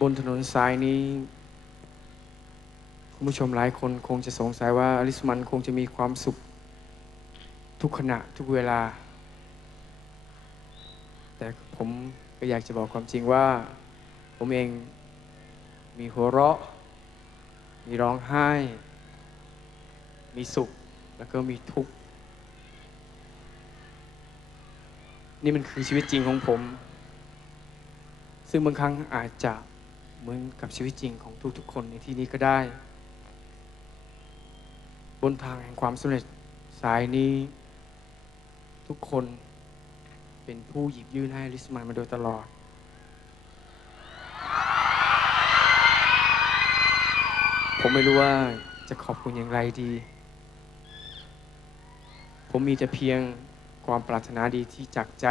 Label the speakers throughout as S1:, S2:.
S1: บนถนนสายนี้ คุณผู้ชมหลายคนคงจะสงสัยว่าอลิสมันคงจะมีความสุข ทุกขณะทุกเวลา แต่ผมก็อยากจะบอกความจริงว่า ผมเองมีหัวเราะ มีร้องไห้ มีสุขแล้วก็มีทุกข์ นี่มันคือชีวิตจริงของผม ซึ่งบางครั้งอาจจะ เหมือนกับชีวิตจริงของทุกๆคนในที่นี้ก็ได้ บนทางแห่งความสำเร็จสายนี้ ทุกคนเป็นผู้หยิบยื่นให้ลิสมันมาโดยตลอด ผมไม่รู้ว่าจะขอบคุณอย่างไรดี ผมมีแต่เพียงความปรารถนาดีที่จากใจ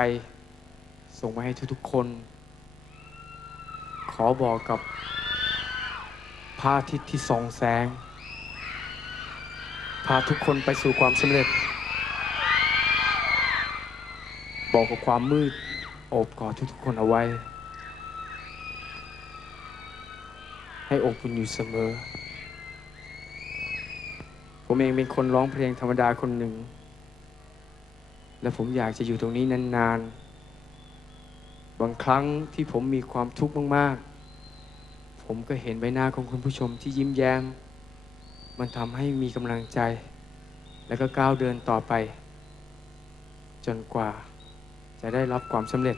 S1: ส่งมาให้ทุกๆคน ขอบอกกับพระอาทิตย์ที่ส่องแสง พาทุกคนไปสู่ความสำเร็จ บอกกับความมืดโอบกอดทุกๆคนเอาไว้ ให้อบอุ่นอยู่เสมอ ผมเองเป็นคนร้องเพลงธรรมดาคนหนึ่ง และผมอยากจะอยู่ตรงนี้นานๆ บางครั้งที่ผมมีความทุกข์มากๆ ผมก็เห็นใบหน้าของคุณผู้ชมที่ยิ้มแย้ม มันทำให้มีกำลังใจ แล้วก็ก้าวเดินต่อไป จนกว่าจะได้รับความสำเร็จ